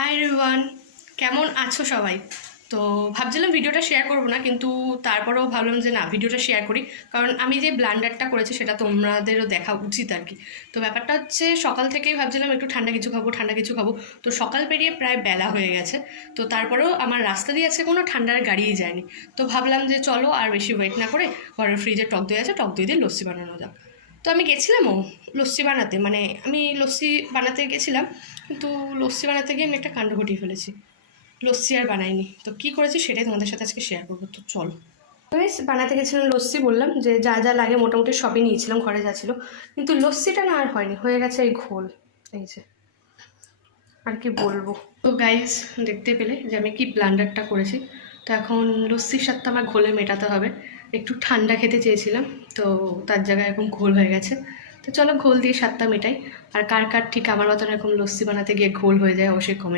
Hi everyone, কেমন আছো সবাই? তো ভাবছিলাম ভিডিওটা শেয়ার করবো না, কিন্তু তারপরেও ভাবলাম যে না, ভিডিওটা শেয়ার করি। কারণ আমি যে ব্লান্ডারটা করেছি সেটা তোমাদেরও দেখা উচিত আর কি। তো ব্যাপারটা হচ্ছে, সকাল থেকেই ভাবছিলাম একটু ঠান্ডা কিছু খাবো, ঠান্ডা কিছু খাবো। তো সকাল পেরিয়ে প্রায় বেলা হয়ে গেছে। তো তারপরেও আমার রাস্তা দিয়ে আছে কোনো ঠান্ডার গাড়িই যায়নি। তো ভাবলাম যে চলো আর বেশি ওয়েট না করে, ঘরের ফ্রিজে টক দই আছে, টক দই দিয়ে লস্যি বানানো যাক। তো আমি গেছিলামও লস্যি বানাতে, মানে আমি লস্যি বানাতে গেছিলাম, কিন্তু লস্যি বানাতে গিয়ে আমি একটা কাণ্ড ঘটিয়ে ফেলেছি। লস্যি আর বানাইনি। তো কী করেছি সেটাই তোমাদের সাথে আজকে শেয়ার করবো। তো চলো। গাইস, বানাতে গেছিলাম লস্যি, বললাম যে যা যা লাগে মোটামুটি সবই নিয়েছিলাম, ঘরে যা ছিল। কিন্তু লস্যিটা না আর হয়নি, হয়ে গেছে এই ঘোল। এই যে, আর কি বলবো। তো গাইস, দেখতে পেলে যে আমি কি ব্লান্ডারটা করেছি। তো এখন লস্যির সাথে আমার ঘোলে মেটাতে হবে। একটু ঠান্ডা খেতে চেয়েছিলাম, তো তার জায়গায় এখন ঘোল হয়ে গেছে। তো চলো ঘোল দিয়ে স্বাদটা মেটাই। আর কার কার ঠিক আমার মতন এরকম লস্যি বানাতে গিয়ে ঘোল হয়ে যায় অবশ্যই কমেন্ট